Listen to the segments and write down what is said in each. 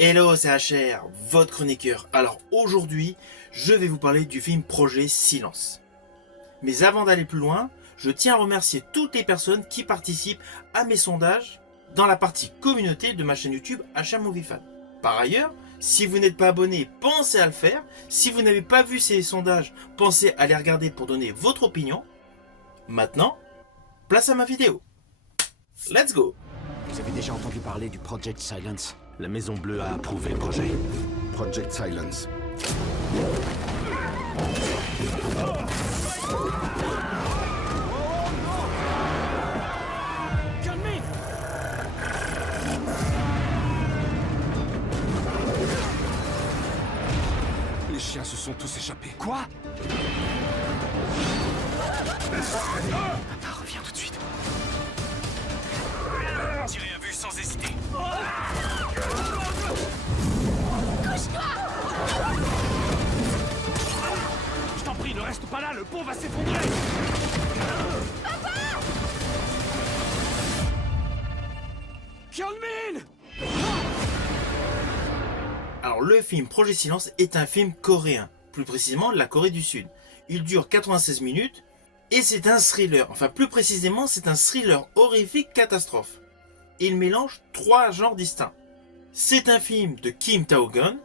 Hello, c'est HR, votre chroniqueur. Alors aujourd'hui, je vais vous parler du film Projet Silence. Mais avant d'aller plus loin, je tiens à remercier toutes les personnes qui participent à mes sondages dans la partie communauté de ma chaîne YouTube HR Movie Fan. Par ailleurs, si vous n'êtes pas abonné, pensez à le faire. Si vous n'avez pas vu ces sondages, pensez à les regarder pour donner votre opinion. Maintenant, place à ma vidéo. Let's go! Vous avez déjà entendu parler du Project Silence? La Maison Bleue a approuvé le projet. Project Silence. Les chiens se sont tous échappés. Quoi? Papa, reviens tout de suite. Tirez à vue sans hésiter. Je t'en prie, ne reste pas là, le pont va s'effondrer. Papa! Kyung-min! Alors le film Projet Silence est un film coréen, plus précisément de la Corée du Sud. Il dure 96 minutes et c'est un thriller, enfin plus précisément c'est un thriller horrifique catastrophe. Il mélange trois genres distincts. C'est un film de Kim Tae-gun,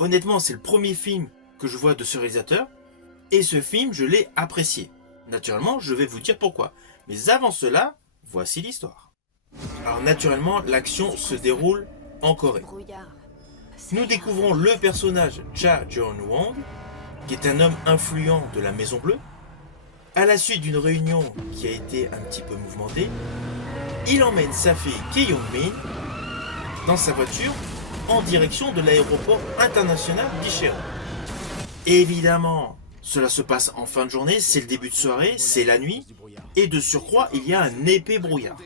honnêtement c'est le premier film que je vois de ce réalisateur, et ce film je l'ai apprécié. Naturellement je vais vous dire pourquoi, mais avant cela, voici l'histoire. Alors naturellement l'action se déroule en Corée. Nous découvrons le personnage Cha Jeon-won, qui est un homme influent de la Maison Bleue. À la suite d'une réunion qui a été un petit peu mouvementée, il emmène sa fille Ki-young-min dans sa voiture en direction de l'aéroport international d'Incheon. Évidemment, cela se passe en fin de journée, c'est le début de soirée, c'est la nuit, et de surcroît, il y a un épais brouillard.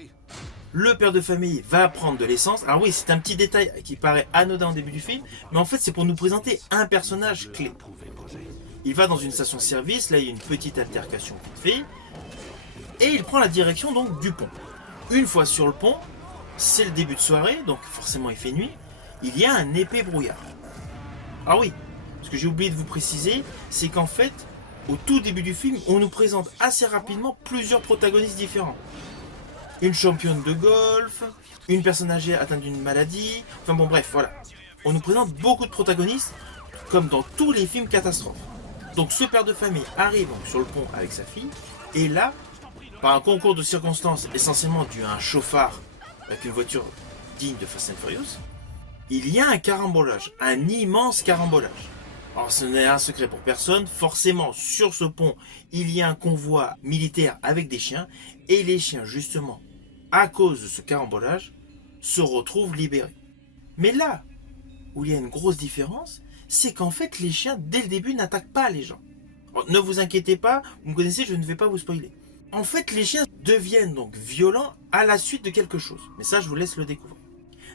Le père de famille va prendre de l'essence. Alors oui, c'est un petit détail qui paraît anodin au début du film, mais en fait c'est pour nous présenter un personnage clé. Il va dans une station-service, là il y a une petite altercation vite fait, et il prend la direction donc du pont. Une fois sur le pont, c'est le début de soirée, donc forcément il fait nuit, il y a un épais brouillard. Ah oui, ce que j'ai oublié de vous préciser, c'est qu'en fait, au tout début du film, on nous présente assez rapidement plusieurs protagonistes différents. Une championne de golf, une personne âgée atteinte d'une maladie, enfin bon bref, voilà. On nous présente beaucoup de protagonistes, comme dans tous les films catastrophes. Donc ce père de famille arrive donc sur le pont avec sa fille, et là, par un concours de circonstances essentiellement dû à un chauffard avec une voiture digne de Fast and Furious, il y a un carambolage, un immense carambolage. Alors ce n'est un secret pour personne, forcément sur ce pont, il y a un convoi militaire avec des chiens, et les chiens justement, à cause de ce carambolage, se retrouvent libérés. Mais là où il y a une grosse différence, c'est qu'en fait les chiens dès le début n'attaquent pas les gens. Alors, ne vous inquiétez pas, vous me connaissez, je ne vais pas vous spoiler. En fait les chiens deviennent donc violents à la suite de quelque chose, mais ça je vous laisse le découvrir.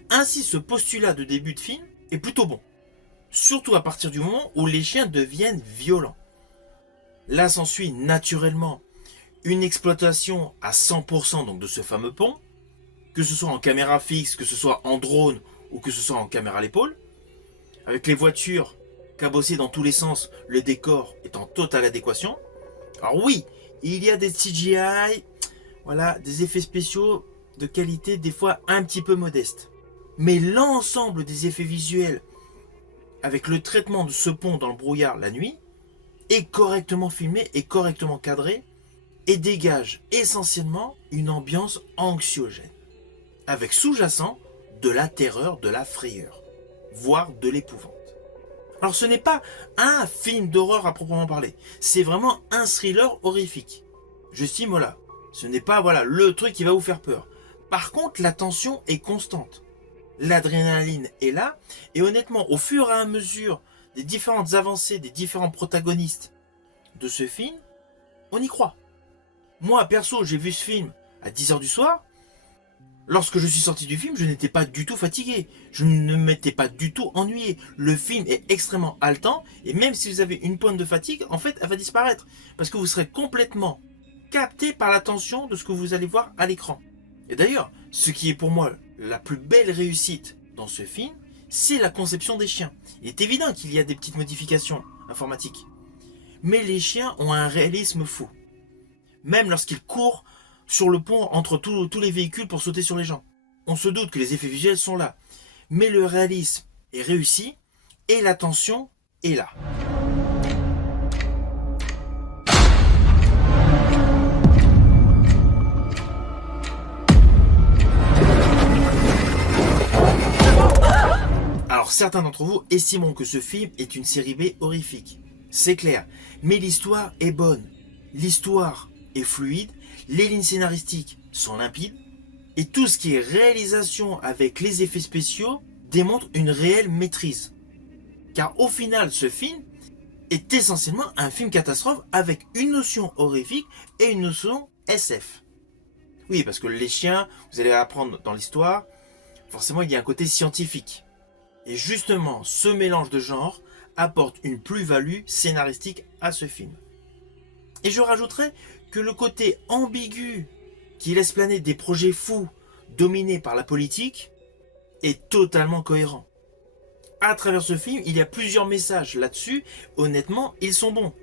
Ainsi ce postulat de début de film est plutôt bon. Surtout à partir du moment où les chiens deviennent violents. Là s'ensuit naturellement une exploitation à 100% donc de ce fameux pont, que ce soit en caméra fixe, que ce soit en drone ou que ce soit en caméra à l'épaule, avec les voitures cabossées dans tous les sens, le décor est en totale adéquation. Alors oui, il y a des CGI, voilà, des effets spéciaux de qualité des fois un petit peu modeste. Mais l'ensemble des effets visuels avec le traitement de ce pont dans le brouillard la nuit est correctement filmé et correctement cadré et dégage essentiellement une ambiance anxiogène avec sous-jacent de la terreur, de la frayeur, voire de l'épouvante. Alors ce n'est pas un film d'horreur à proprement parler, c'est vraiment un thriller horrifique. J'estime voilà, ce n'est pas voilà le truc qui va vous faire peur. Par contre la tension est constante. L'adrénaline est là, et honnêtement, au fur et à mesure des différentes avancées des différents protagonistes de ce film, on y croit. Moi, perso, j'ai vu ce film à 10h du soir. Lorsque je suis sorti du film, je n'étais pas du tout fatigué. Je ne m'étais pas du tout ennuyé. Le film est extrêmement haletant, et même si vous avez une pointe de fatigue, en fait, elle va disparaître. Parce que vous serez complètement capté par l'attention de ce que vous allez voir à l'écran. Et d'ailleurs, ce qui est pour moi la plus belle réussite dans ce film, c'est la conception des chiens. Il est évident qu'il y a des petites modifications informatiques. Mais les chiens ont un réalisme fou. Même lorsqu'ils courent sur le pont entre tous les véhicules pour sauter sur les gens. On se doute que les effets visuels sont là. Mais le réalisme est réussi et la tension est là. Alors certains d'entre vous estimeront que ce film est une série B horrifique. C'est clair, mais l'histoire est bonne. L'histoire est fluide, les lignes scénaristiques sont limpides, et tout ce qui est réalisation avec les effets spéciaux démontre une réelle maîtrise. Car au final, ce film est essentiellement un film catastrophe avec une notion horrifique et une notion SF. Oui, parce que les chiens, vous allez apprendre dans l'histoire, forcément il y a un côté scientifique. Et justement, ce mélange de genres apporte une plus-value scénaristique à ce film. Et je rajouterais que le côté ambigu qui laisse planer des projets fous dominés par la politique est totalement cohérent. À travers ce film, il y a plusieurs messages là-dessus. Honnêtement, ils sont bons.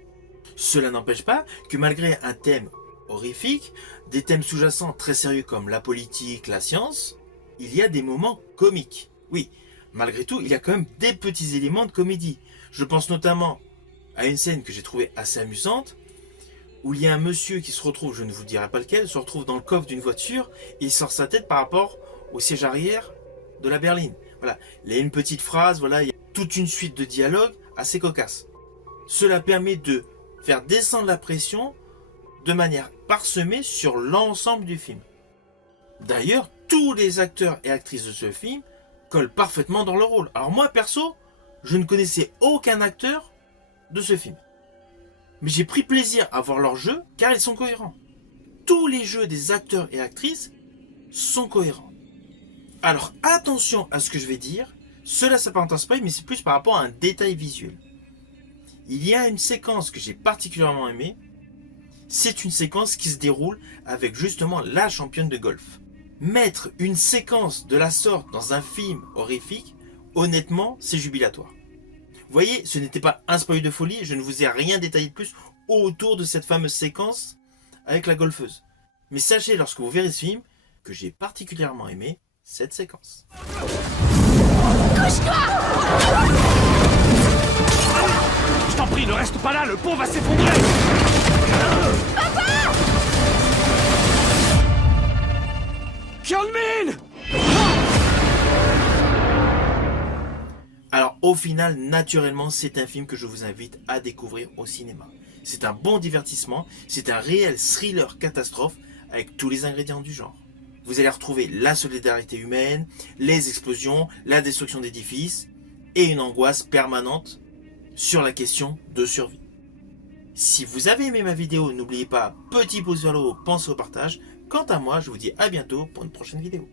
Cela n'empêche pas que malgré un thème horrifique, des thèmes sous-jacents très sérieux comme la politique, la science, il y a des moments comiques. Oui, malgré tout, il y a quand même des petits éléments de comédie. Je pense notamment à une scène que j'ai trouvée assez amusante, où il y a un monsieur qui se retrouve, je ne vous dirai pas lequel, se retrouve dans le coffre d'une voiture et il sort sa tête par rapport au siège arrière de la berline. Voilà, il y a une petite phrase, voilà, il y a toute une suite de dialogues assez cocasses. Cela permet de faire descendre la pression de manière parsemée sur l'ensemble du film. D'ailleurs, tous les acteurs et actrices de ce film collent parfaitement dans leur rôle. Alors moi, perso, je ne connaissais aucun acteur de ce film. Mais j'ai pris plaisir à voir leurs jeux car ils sont cohérents. Tous les jeux des acteurs et actrices sont cohérents. Alors attention à ce que je vais dire, cela s'apparente à un spoil mais c'est plus par rapport à un détail visuel. Il y a une séquence que j'ai particulièrement aimée, c'est une séquence qui se déroule avec justement la championne de golf. Mettre une séquence de la sorte dans un film horrifique, honnêtement, c'est jubilatoire. Vous voyez, ce n'était pas un spoil de folie, je ne vous ai rien détaillé de plus autour de cette fameuse séquence avec la golfeuse. Mais sachez lorsque vous verrez ce film que j'ai particulièrement aimé cette séquence. Couche-toi! Je t'en prie, ne reste pas là, le pont va s'effondrer! Papa! Hyun-min! Alors au final, naturellement, c'est un film que je vous invite à découvrir au cinéma. C'est un bon divertissement, c'est un réel thriller catastrophe avec tous les ingrédients du genre. Vous allez retrouver la solidarité humaine, les explosions, la destruction d'édifices et une angoisse permanente sur la question de survie. Si vous avez aimé ma vidéo, n'oubliez pas, petit pouce vers le haut, pensez au partage. Quant à moi, je vous dis à bientôt pour une prochaine vidéo.